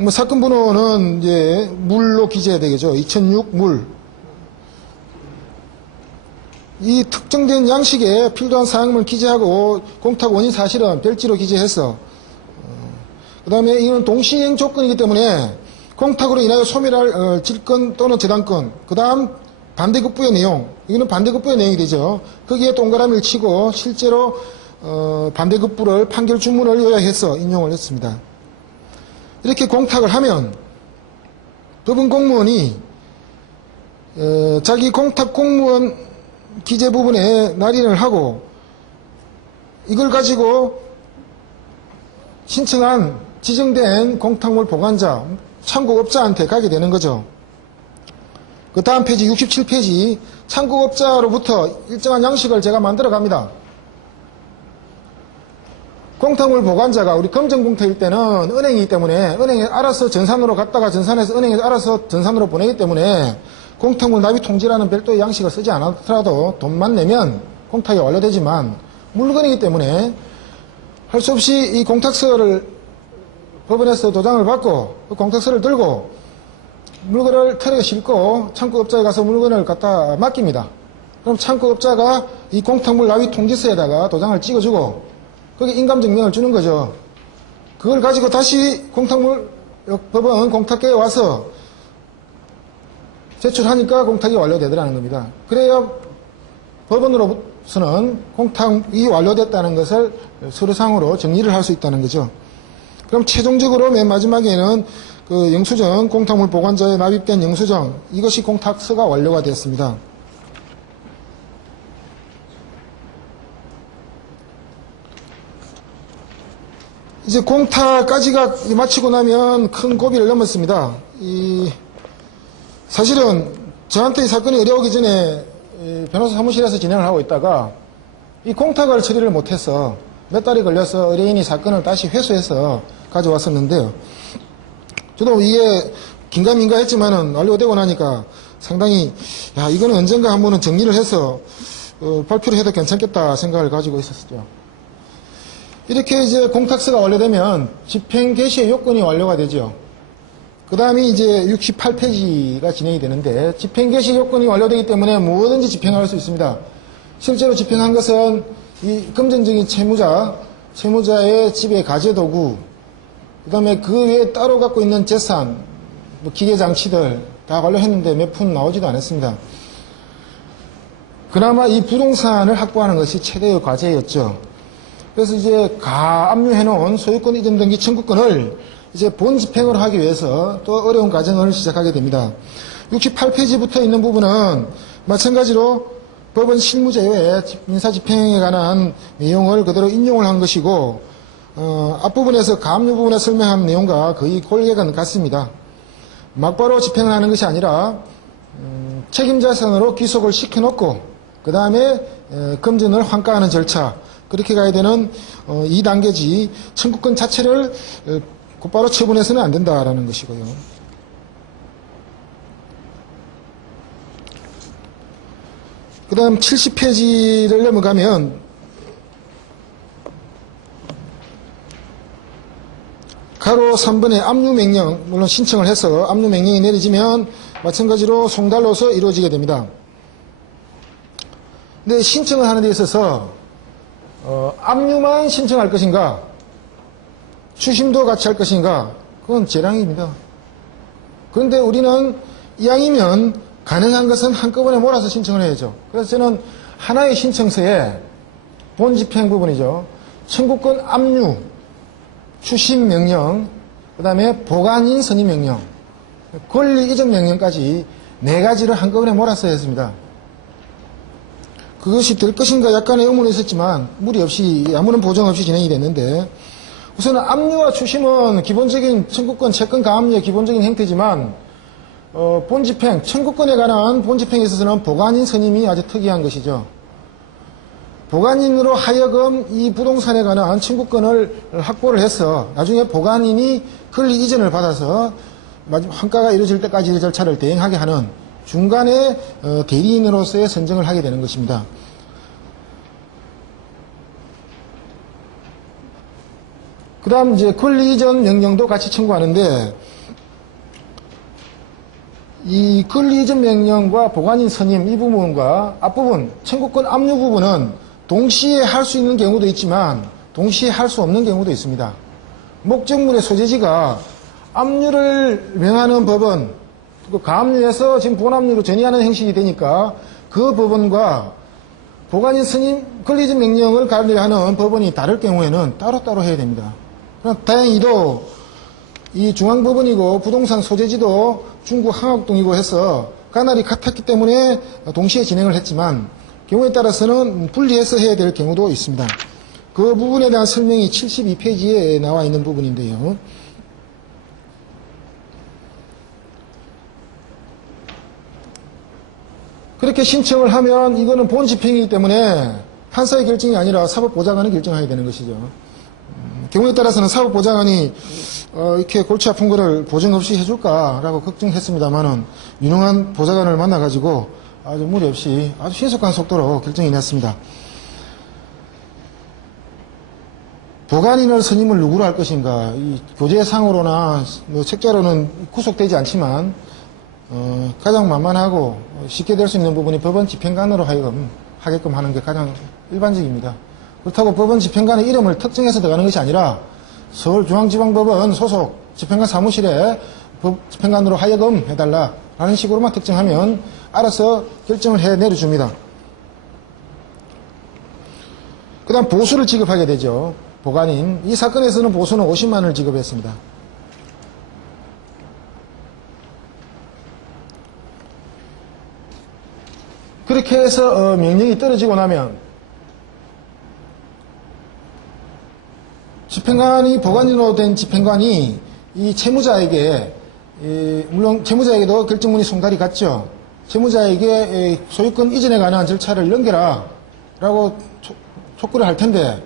뭐 사건 번호는 이제 물로 기재해야 되겠죠. 2006 물. 이 특정된 양식에 필요한 사항을 기재하고 공탁 원인 사실은 별지로 기재해서 그 다음에 이건 동시행 조건이기 때문에 공탁으로 인하여 소멸할 질권 또는 재단권, 그 다음 반대급부의 내용, 이거는 반대급부의 내용이 되죠. 거기에 동그라미를 치고 실제로 반대급부를 판결 주문을 요약해서 인용을 했습니다. 이렇게 공탁을 하면 법원 공무원이 자기 공탁 공무원 기재 부분에 날인을 하고 이걸 가지고 신청한 지정된 공탁물 보관자, 창고업자한테 가게 되는 거죠. 그 다음 페이지 67페이지 창고업자로부터 일정한 양식을 제가 만들어 갑니다. 공탁물 보관자가 우리 검정공탁일 때는 은행이기 때문에 은행에 알아서 전산으로 갔다가 전산에서 은행에 알아서 전산으로 보내기 때문에 공탁물 납입 통지라는 별도의 양식을 쓰지 않더라도 돈만 내면 공탁이 완료되지만 물건이기 때문에 할 수 없이 이 공탁서를 법원에서 도장을 받고 그 공탁서를 들고 물건을 털에 싣고 창고업자에 가서 물건을 갖다 맡깁니다. 그럼 창고업자가 이 공탁물 납입 통지서에다가 도장을 찍어주고 거기 인감증명을 주는 거죠. 그걸 가지고 다시 법원 공탁계에 와서 제출하니까 공탁이 완료되더라는 겁니다. 그래야 법원으로서는 공탁이 완료됐다는 것을 서류상으로 정리를 할 수 있다는 거죠. 그럼 최종적으로 맨 마지막에는 그 영수증, 공탁물 보관자에 납입된 영수증, 이것이 공탁서가 완료가 됐습니다. 이제 공탁까지가 마치고 나면 큰 고비를 넘었습니다. 사실은 저한테 이 사건이 어려우기 전에 변호사 사무실에서 진행을 하고 있다가 이 공탁을 처리를 못해서 몇 달이 걸려서 의뢰인이 사건을 다시 회수해서 가져왔었는데요. 저도 이게 긴가민가 했지만은 완료되고 나니까 상당히 이거는 언젠가 한 번은 정리를 해서 발표를 해도 괜찮겠다 생각을 가지고 있었죠. 이렇게 이제 공탁서가 완료되면 집행 개시의 요건이 완료가 되죠. 그 다음에 이제 68페이지가 진행이 되는데 집행 개시 요건이 완료되기 때문에 무엇든지 집행할 수 있습니다. 실제로 집행한 것은 이 금전적인 채무자의 집의 가재도구, 그 다음에 그 외에 따로 갖고 있는 재산, 뭐 기계장치들 다 완료했는데 몇 푼 나오지도 않았습니다. 그나마 이 부동산을 확보하는 것이 최대의 과제였죠. 그래서 이제 압류해놓은 소유권 이전 등기 청구권을 이제 본 집행을 하기 위해서 또 어려운 과정을 시작하게 됩니다. 68페이지부터 있는 부분은 마찬가지로 법원 실무제외 민사집행에 관한 내용을 그대로 인용을 한 것이고 앞부분에서 가압류 부분에 설명한 내용과 거의 꼴개가 같습니다. 막바로 집행을 하는 것이 아니라 책임자선으로 귀속을 시켜놓고 그 다음에 금전을 환가하는 절차, 그렇게 가야 되는 2단계지 청구권 자체를 곧바로 처분해서는 안 된다라는 것이고요. 그 다음 70페이지를 넘어가면 가로 3번의 압류명령, 물론 신청을 해서 압류명령이 내려지면 마찬가지로 송달로서 이루어지게 됩니다. 근데 신청을 하는 데 있어서 압류만 신청할 것인가, 추심도 같이 할 것인가, 그건 재량입니다. 그런데 우리는 이왕이면 가능한 것은 한꺼번에 몰아서 신청을 해야죠. 그래서 저는 하나의 신청서에 본 집행 부분이죠. 청구권 압류, 추심 명령, 그 다음에 보관인 선임 명령, 권리 이전 명령까지 4가지를 한꺼번에 몰아서 했습니다. 그것이 될 것인가 약간의 의문이 있었지만 무리 없이 아무런 보정 없이 진행이 됐는데, 우선 압류와 추심은 기본적인 청구권 채권 가압류의 기본적인 형태지만 본집행, 청구권에 관한 본집행에 있어서는 보관인 선임이 아주 특이한 것이죠. 보관인으로 하여금 이 부동산에 관한 청구권을 확보를 해서 나중에 보관인이 권리 이전을 받아서 환가가 이루어질 때까지 이 절차를 대행하게 하는 중간에 대리인으로서의 선정을 하게 되는 것입니다. 그 그 다음 이제 권리 이전 명령도 같이 청구하는데, 이 권리 이전 명령과 보관인 선임 이 부분과 앞부분, 청구권 압류 부분은 동시에 할 수 있는 경우도 있지만 동시에 할 수 없는 경우도 있습니다. 목적물의 소재지가 압류를 명하는 법은 가압류에서 지금 본압류로 전이하는 형식이 되니까 그 법원과 보관인 선임 권리 이전 명령을 관리하는 법원이 다를 경우에는 따로따로 해야 됩니다. 다행히도 이 중앙법원이고 부동산 소재지도 중구 항학동이고 해서 까날이 같았기 때문에 동시에 진행을 했지만 경우에 따라서는 분리해서 해야 될 경우도 있습니다. 그 부분에 대한 설명이 72페이지에 나와 있는 부분인데요. 그렇게 신청을 하면 이거는 본집행이기 때문에 판사의 결정이 아니라 사법보좌관이 결정해야 되는 것이죠. 경우에 따라서는 사법보좌관이 이렇게 골치 아픈 거를 보증 없이 해줄까라고 걱정했습니다만은 유능한 보좌관을 만나가지고 아주 무리 없이 아주 신속한 속도로 결정이 났습니다. 보관인을 선임을 누구로 할 것인가? 이 교재상으로나 뭐 책자로는 구속되지 않지만 가장 만만하고 쉽게 될 수 있는 부분이 법원 집행관으로 하게끔 하는 게 가장 일반적입니다. 그렇다고 법원 집행관의 이름을 특정해서 들어가는 것이 아니라 서울중앙지방법원 소속 집행관 사무실에 집행관으로 하여금 해달라라는 식으로만 특정하면 알아서 결정을 해 내려줍니다. 그 다음 보수를 지급하게 되죠. 보관인. 이 사건에서는 보수는 50만 원을 지급했습니다. 그렇게 해서 명령이 떨어지고 나면 집행관이 보관인으로 된 집행관이 이 채무자에게 물론 채무자에게도 결정문이 송달이 갔죠. 채무자에게 소유권 이전에 관한 절차를 넘겨라 라고 촉구를 할 텐데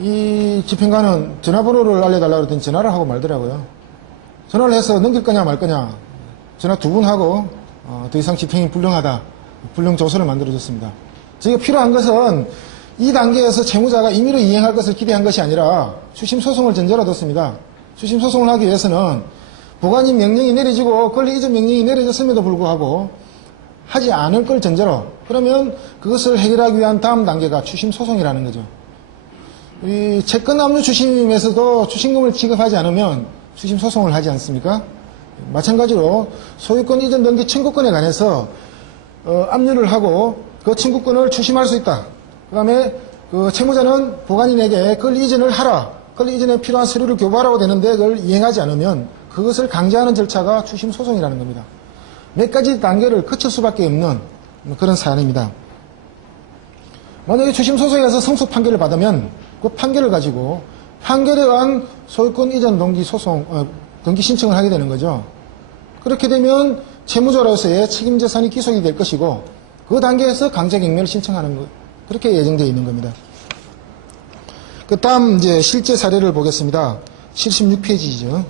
이 집행관은 전화번호를 알려달라고 했더니 전화를 하고 말더라고요. 전화를 해서 넘길 거냐 말 거냐 전화 2분 하고 더 이상 집행이 불능하다. 불능조서를 만들어줬습니다. 저희가 필요한 것은 이 단계에서 채무자가 임의로 이행할 것을 기대한 것이 아니라 추심소송을 전제로 뒀습니다. 추심소송을 하기 위해서는 보관인 명령이 내려지고 권리 이전 명령이 내려졌음에도 불구하고 하지 않을 걸 전제로 그러면 그것을 해결하기 위한 다음 단계가 추심소송이라는 거죠. 이 채권 압류 추심에서도 추심금을 지급하지 않으면 추심소송을 하지 않습니까? 마찬가지로 소유권 이전 등기 청구권에 관해서 압류를 하고 그 청구권을 추심할 수 있다. 그 다음에 그 채무자는 보관인에게 권리 이전을 하라. 권리 이전에 필요한 서류를 교부하라고 되는데 그걸 이행하지 않으면 그것을 강제하는 절차가 추심소송이라는 겁니다. 몇 가지 단계를 거칠 수밖에 없는 그런 사안입니다. 만약에 추심소송에서 성소 판결을 받으면 그 판결을 가지고 판결에 의한 소유권 이전 동기 소송, 동기 신청을 하게 되는 거죠. 그렇게 되면 채무자로서의 책임재산이 기속이 될 것이고 그 단계에서 강제경매를 신청하는 것 그렇게 예정되어 있는 겁니다. 그 다음 이제 실제 사례를 보겠습니다. 76페이지죠.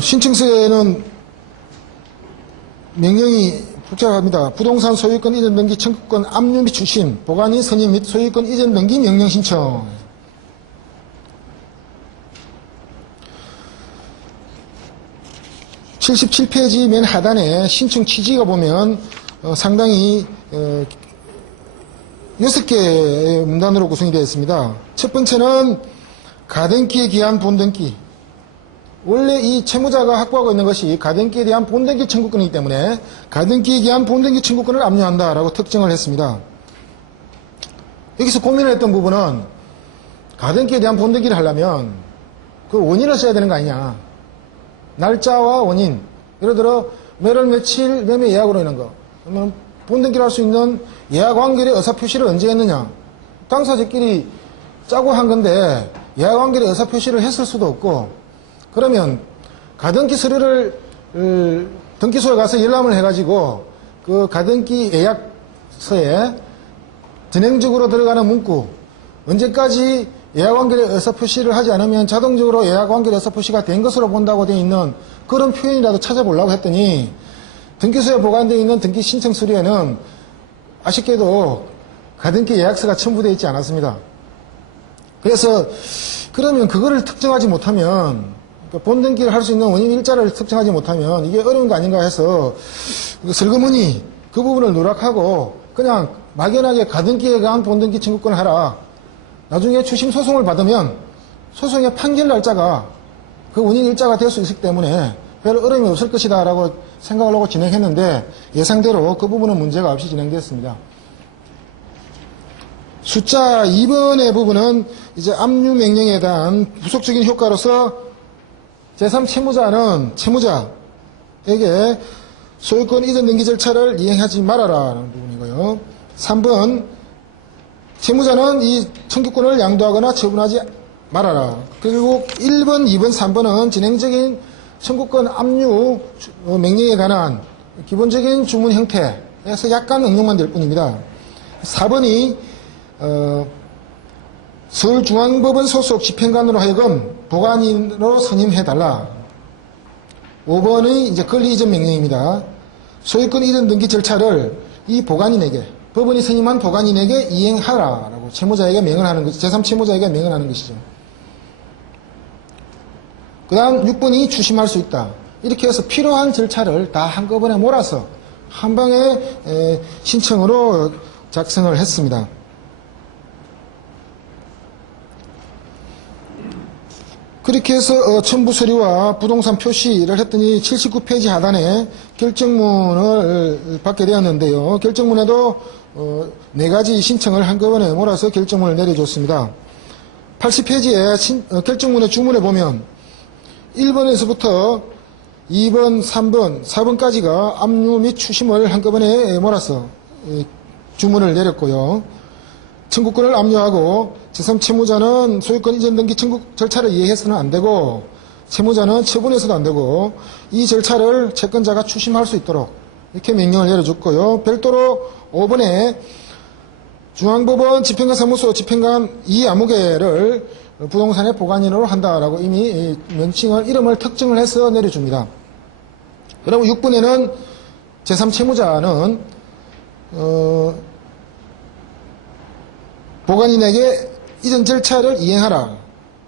신청서에는 명령이 복잡합니다. 부동산 소유권 이전 등기 청구권 압류 및 추심, 보관인 선임 및 소유권 이전 등기 명령 신청. 77페이지 맨 하단에 신청 취지가 보면 상당히 6개의 문단으로 구성이 되어 있습니다. 첫 번째는 가등기에 기한 본등기. 원래 이 채무자가 확보하고 있는 것이 가등기에 대한 본등기 청구권이기 때문에 가등기에 기한 본등기 청구권을 압류한다라고 특정을 했습니다. 여기서 고민을 했던 부분은 가등기에 대한 본등기를 하려면 그 원인을 써야 되는 거 아니냐. 날짜와 원인. 예를 들어 매월 며칠 매매 예약으로 있는 거. 그러면 본등기를 할 수 있는 예약 완결의 의사표시를 언제 했느냐. 당사자끼리 짜고 한 건데 예약 완결의 의사표시를 했을 수도 없고 그러면 가등기 서류를 등기소에 가서 열람을 해가지고 그 가등기 예약서에 진행적으로 들어가는 문구 언제까지 예약완결의 의사표시를 하지 않으면 자동적으로 예약완결 의사표시가 된 것으로 본다고 되어 있는 그런 표현이라도 찾아보려고 했더니 등기소에 보관되어 있는 등기 신청 서류에는 아쉽게도 가등기 예약서가 첨부되어 있지 않았습니다. 그래서 그러면 그거를 특정하지 못하면, 그러니까 본등기를 할 수 있는 원인 일자를 특정하지 못하면 이게 어려운 거 아닌가 해서 슬그머니 그 부분을 누락하고 그냥 막연하게 가등기에 관한 본등기 청구권을 하라. 나중에 추심 소송을 받으면 소송의 판결 날짜가 그 원인 일자가 될 수 있기 때문에 별 어려움이 없을 것이다 라고 생각을 하고 진행했는데 예상대로 그 부분은 문제가 없이 진행됐습니다. 숫자 2번의 부분은 이제 압류 명령에 대한 부속적인 효과로서 제3채무자는 채무자에게 소유권 이전 등기 절차를 이행하지 말아라라는 부분이고요. 3번 채무자는 이 청구권을 양도하거나 처분하지 말아라. 그리고 1번, 2번, 3번은 진행적인 청구권 압류 명령에 관한 기본적인 주문 형태에서 약간 응용만 될 뿐입니다. 4번이 서울중앙법원 소속 집행관으로 하여금 보관인으로 선임해달라. 5번의 이제 권리 이전 명령입니다. 소유권 이전 등기 절차를 이 보관인에게, 법원이 선임한 보관인에게 이행하라라고 채무자에게 명령하는 것이, 제3채무자에게 명령하는 것이죠. 그 다음 6번이 추심할 수 있다. 이렇게 해서 필요한 절차를 다 한꺼번에 몰아서 한 방에 신청으로 작성을 했습니다. 그렇게 해서 첨부 서류와 부동산 표시를 했더니 79페이지 하단에 결정문을 받게 되었는데요. 결정문에도 4가지 신청을 한꺼번에 몰아서 결정문을 내려줬습니다. 80페이지에 결정문의 주문에 보면 1번에서부터 2번, 3번, 4번까지가 압류 및 추심을 한꺼번에 몰아서 주문을 내렸고요. 청구권을 압류하고 제3채무자는 소유권 이전 등기 청구 절차를 이해해서는 안 되고 채무자는 처분해서도 안 되고 이 절차를 채권자가 추심할 수 있도록 이렇게 명령을 내려줬고요. 별도로 5번에 중앙법원 집행관 사무소 집행관 이아무개를 부동산의 보관인으로 한다라고 이미 명칭을 이름을 특정을 해서 내려줍니다. 그리고 6번에는 제3채무자는 보관인에게 이전 절차를 이행하라.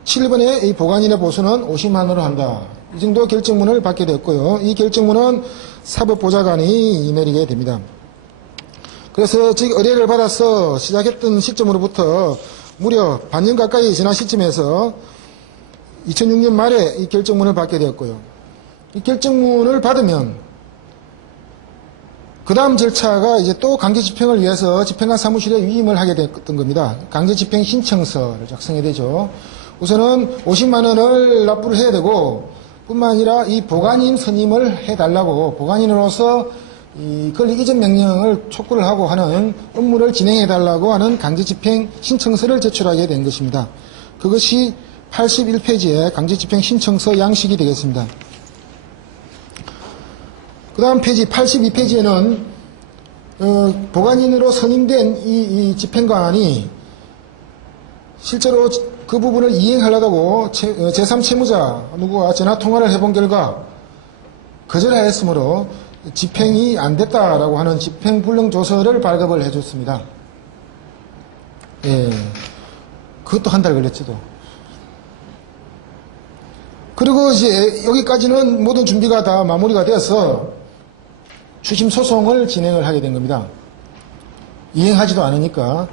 7번에 이 보관인의 보수는 50만 원으로 한다. 이 정도 결정문을 받게 되었고요. 이 결정문은 사법보좌관이 내리게 됩니다. 그래서 즉 의뢰를 받아서 시작했던 시점으로부터 무려 반년 가까이 지난 시점에서 2006년 말에 이 결정문을 받게 되었고요. 이 결정문을 받으면 그 다음 절차가 이제 또 강제집행을 위해서 집행관 사무실에 위임을 하게 됐던 겁니다. 강제집행 신청서를 작성해야 되죠. 우선은 50만 원을 납부를 해야 되고 뿐만 아니라 이 보관인 선임을 해달라고 보관인으로서 이 권리 이전 명령을 촉구를 하고 하는 업무를 진행해달라고 하는 강제집행 신청서를 제출하게 된 것입니다. 그것이 81페이지의 강제집행 신청서 양식이 되겠습니다. 그 다음 페이지 82페이지에는 보관인으로 선임된 이 집행관이 실제로 그 부분을 이행하려다고 제3채무자 누구와 전화통화를 해본 결과 거절하였으므로 집행이 안 됐다라고 하는 집행불능조서를 발급을 해줬습니다. 예, 그것도 한 달 걸렸지도. 그리고 이제 여기까지는 모든 준비가 다 마무리가 되어서 추심 소송을 진행을 하게 된 겁니다. 이행하지도 않으니까.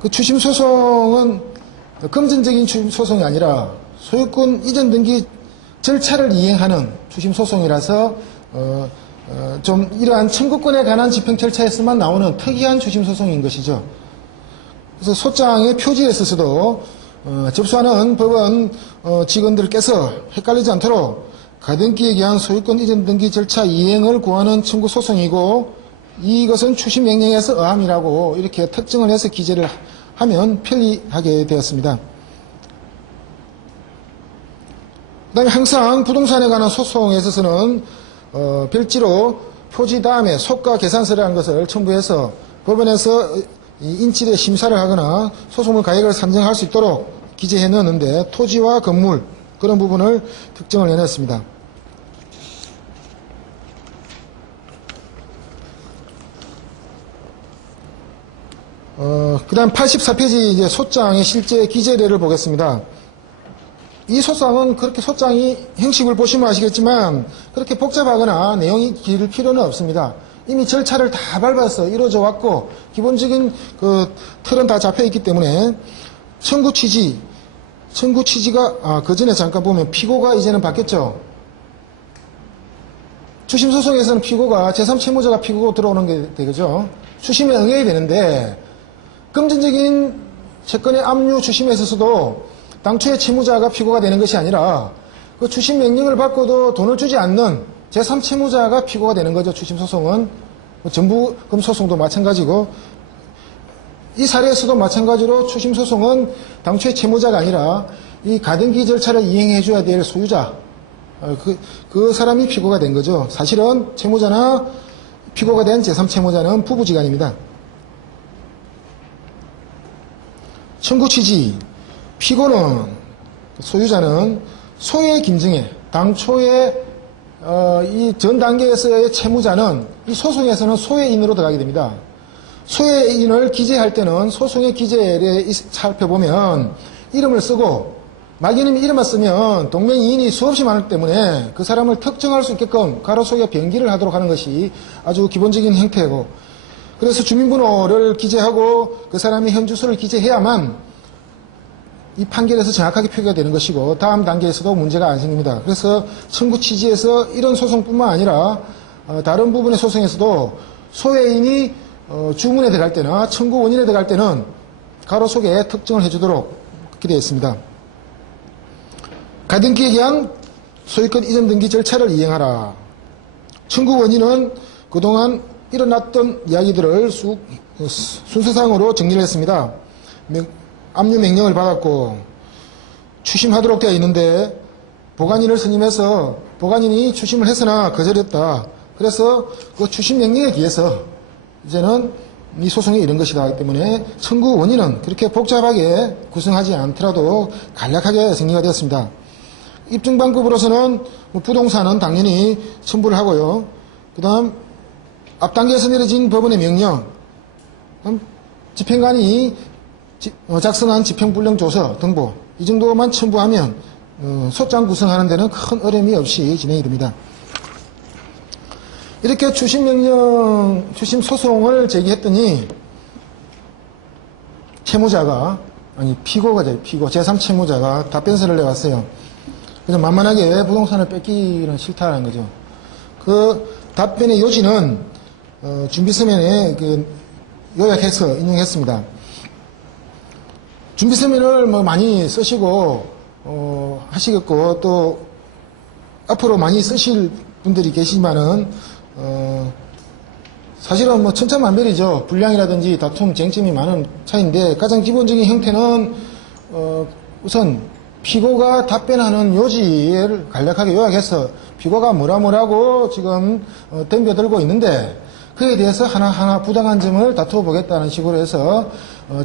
그 추심 소송은 금전적인 추심 소송이 아니라 소유권 이전 등기 절차를 이행하는 추심 소송이라서 좀 이러한 청구권에 관한 집행 절차에서만 나오는 특이한 추심 소송인 것이죠. 그래서 소장의 표지에 있어서도 접수하는 법원 직원들께서 헷갈리지 않도록 가등기에 의한 소유권 이전 등기 절차 이행을 구하는 청구 소송이고 이것은 추심 명령에서 의함이라고 이렇게 특정을 해서 기재를 하면 편리하게 되었습니다. 그 다음에 항상 부동산에 관한 소송에 있어서는 별지로 표지 다음에 속가 계산서라는 것을 첨부해서 법원에서 인치대 심사를 하거나 소송물 가액을 산정할 수 있도록 기재해 넣었는데 토지와 건물 그런 부분을 특정을 해놨습니다. 그 다음 84페이지 이제 소장의 실제 기재례를 보겠습니다. 이 소장은 그렇게 소장이 형식을 보시면 아시겠지만 그렇게 복잡하거나 내용이 길 필요는 없습니다. 이미 절차를 다 밟아서 이루어져 왔고 기본적인 그 틀은 다 잡혀 있기 때문에 청구 취지가 그 전에 잠깐 보면 피고가 이제는 바뀌었죠. 추심 소송에서는 피고가 제3채무자가 피고로 들어오는 게 되죠. 추심에 응해야 되는데 금전적인 채권의 압류 추심에 있어서도 당초의 채무자가 피고가 되는 것이 아니라 그 추심 명령을 받고도 돈을 주지 않는 제3채무자가 피고가 되는 거죠. 추심 소송은 정부금 소송도 마찬가지고 이 사례에서도 마찬가지로 추심 소송은 당초의 채무자가 아니라 이 가등기 절차를 이행해 줘야 될 소유자 그 사람이 피고가 된 거죠. 사실은 채무자나 피고가 된 제3채무자는 부부지간입니다. 청구 취지 피고는 소유자는 소의 김증에 당초에 이 전 단계에서의 채무자는 이 소송에서는 소외인으로 들어가게 됩니다. 소외인을 기재할 때는 소송의 기재를 살펴보면 이름을 쓰고 막연히 이름만 쓰면 동명이인이 수없이 많기 때문에 그 사람을 특정할 수 있게끔 가로 속에 변기를 하도록 하는 것이 아주 기본적인 형태고 그래서 주민번호를 기재하고 그 사람의 현주소를 기재해야만 이 판결에서 정확하게 표기가 되는 것이고 다음 단계에서도 문제가 안 생깁니다. 그래서 청구 취지에서 이런 소송뿐만 아니라 다른 부분의 소송에서도 소외인이 주문에 들어갈 때나 청구 원인에 들어갈 때는 가로 속에 특정을 해주도록 그렇게 되어 있습니다. 가등기에 의한 소유권 이전 등기 절차를 이행하라. 청구 원인은 그동안 일어났던 이야기들을 순서상으로 정리를 했습니다. 압류 명령을 받았고 추심하도록 되어 있는데 보관인을 선임해서 보관인이 추심을 했으나 거절했다. 그래서 그 추심 명령에 기해서 이제는 이 소송이 이런 것이다 하기 때문에 청구 원인은 그렇게 복잡하게 구성하지 않더라도 간략하게 정리가 되었습니다. 입증 방법으로서는 부동산은 당연히 첨부를 하고요. 그 다음 앞단계에서 내려진 법원의 명령, 집행관이 작성한 집행불능조서 등보 이 정도만 첨부하면 소장 구성하는 데는 큰 어려움이 없이 진행이 됩니다. 이렇게 추심명령, 추심소송을 제기했더니 채무자가 피고가 피고 제3채무자가 답변서를 내왔어요. 그래서 만만하게 부동산을 뺏기는 싫다는 거죠. 그 답변의 요지는 준비서면에 요약해서 인용했습니다. 준비서면을 많이 쓰시고 하시겠고 또 앞으로 많이 쓰실 분들이 계시지만은 사실은 천차만별이죠. 분량이라든지 다툼, 쟁점이 많은 차이인데 가장 기본적인 형태는 우선 피고가 답변하는 요지를 간략하게 요약해서 피고가 뭐라고 지금 덤벼들고 있는데 그에 대해서 하나하나 부당한 점을 다투어 보겠다는 식으로 해서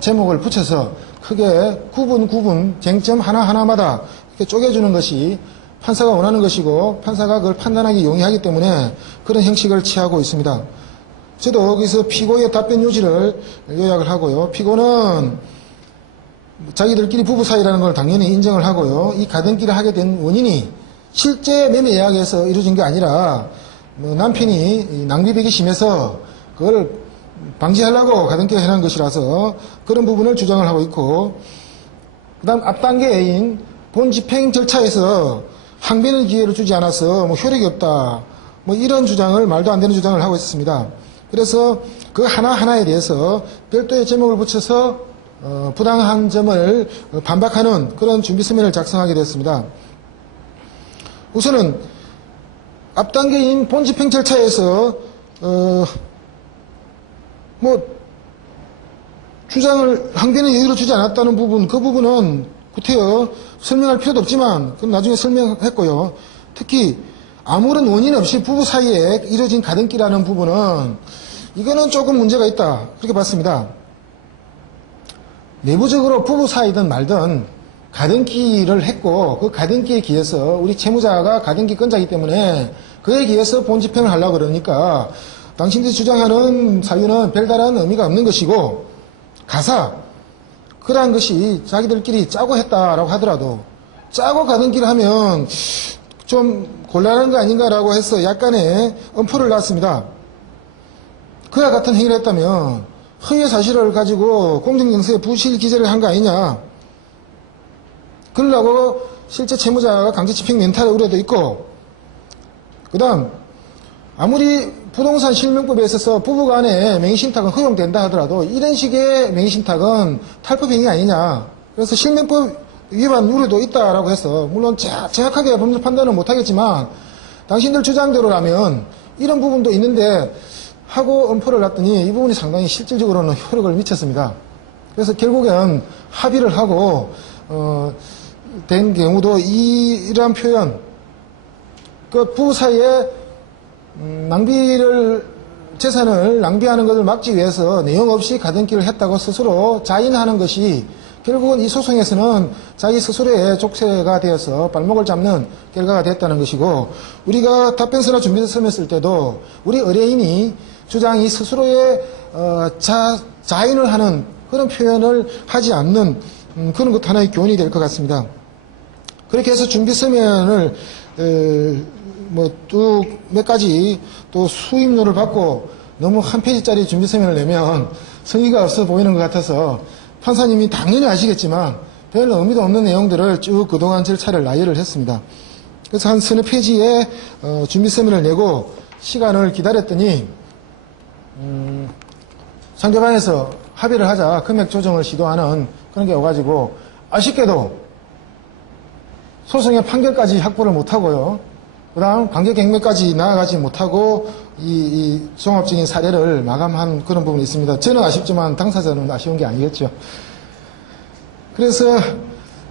제목을 붙여서 크게 구분 쟁점 하나하나마다 이렇게 쪼개주는 것이 판사가 원하는 것이고 판사가 그걸 판단하기 용이하기 때문에 그런 형식을 취하고 있습니다. 저도 여기서 피고의 답변 요지를 요약을 하고요. 피고는 자기들끼리 부부 사이라는 걸 당연히 인정을 하고요. 이 가등기를 하게 된 원인이 실제 매매 계약에서 이루어진 게 아니라 남편이 낭비벽이 심해서 그걸 방지하려고 가등기를 해놓은 것이라서 그런 부분을 주장을 하고 있고 그 다음 앞단계인 본집행 절차에서 항변의 기회를 주지 않아서 효력이 없다 이런 주장을 말도 안 되는 주장을 하고 있습니다. 그래서 그 하나하나에 대해서 별도의 제목을 붙여서 부당한 점을 반박하는 그런 준비서면을 작성하게 되었습니다. 우선은 앞단계인 본집행 절차에서 주장을 항변의 여유를 주지 않았다는 부분 그 부분은 구태여 설명할 필요도 없지만 그건 나중에 설명했고요. 특히 아무런 원인 없이 부부 사이에 이뤄진 가등기라는 부분은 이거는 조금 문제가 있다 그렇게 봤습니다. 내부적으로 부부 사이든 말든 가등기를 했고 그 가등기에 기해서 우리 채무자가 가등기 건자이기 때문에 그에 기해서 본집행을 하려고 그러니까 당신들이 주장하는 사유는 별다른 의미가 없는 것이고 가사, 그러한 것이 자기들끼리 짜고 했다라고 하더라도 짜고 가는 길 하면 좀 곤란한 거 아닌가라고 해서 약간의 엄포를 놨습니다. 그와 같은 행위를 했다면 허위의 사실을 가지고 공정정서에 부실 기재를 한 거 아니냐. 그러려고 실제 채무자가 강제집행 멘탈의 우려도 있고, 그 다음 아무리 부동산 실명법에 있어서 부부간의 명의신탁은 허용된다 하더라도 이런 식의 명의신탁은 탈법행위 아니냐. 그래서 실명법 위반 우려도 있다라고 해서 물론 정확하게 법률 판단은 못하겠지만 당신들 주장대로라면 이런 부분도 있는데 하고 엄포를 놨더니 이 부분이 상당히 실질적으로는 효력을 미쳤습니다. 그래서 결국엔 합의를 하고 된 경우도 이러한 표현, 그 부부 사이에 재산을 낭비하는 것을 막기 위해서 내용 없이 가던 길을 했다고 스스로 자인하는 것이 결국은 이 소송에서는 자기 스스로의 족쇄가 되어서 발목을 잡는 결과가 됐다는 것이고, 우리가 답변서나 준비서면 쓸 때도 우리 의뢰인이 주장이 스스로의 자인을 하는 그런 표현을 하지 않는 그런 것 하나의 교훈이 될 것 같습니다. 그렇게 해서 준비서면을 쭉 몇 가지 또 수임료를 받고 너무 한 페이지짜리 준비서면을 내면 성의가 없어 보이는 것 같아서 판사님이 당연히 아시겠지만 별로 의미도 없는 내용들을 쭉 그동안 절차를 나열을 했습니다. 그래서 한 서너 페이지의 준비서면을 내고 시간을 기다렸더니 상대방에서 합의를 하자 금액 조정을 시도하는 그런 게 와가지고 아쉽게도 소송의 판결까지 확보를 못하고요. 그 다음 관계경매까지 나아가지 못하고 이 종합적인 사례를 마감한 그런 부분이 있습니다. 저는 아쉽지만 당사자는 아쉬운 게 아니겠죠. 그래서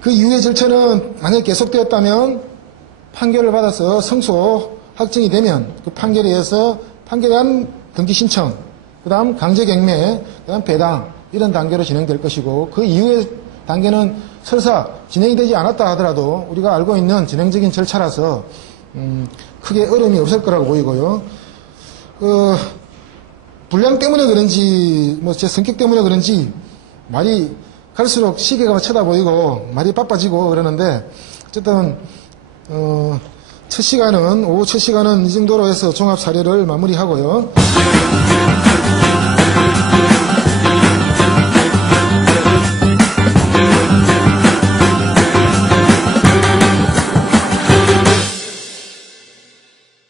그 이후의 절차는 만약에 계속되었다면 판결을 받아서 성소 확정이 되면 그 판결에 의해서 판결에 대한 등기 신청, 그 다음 강제경매, 그 다음 배당 이런 단계로 진행될 것이고, 그 이후의 단계는 설사 진행이 되지 않았다 하더라도 우리가 알고 있는 진행적인 절차라서 크게 어려움이 없을 거라고 보이고요. 분량 때문에 그런지 제 성격 때문에 그런지 말이 갈수록 시계가 쳐다 보이고 말이 바빠지고 그러는데, 어쨌든 오후 첫 시간은 이 정도로 해서 종합 사례를 마무리하고요.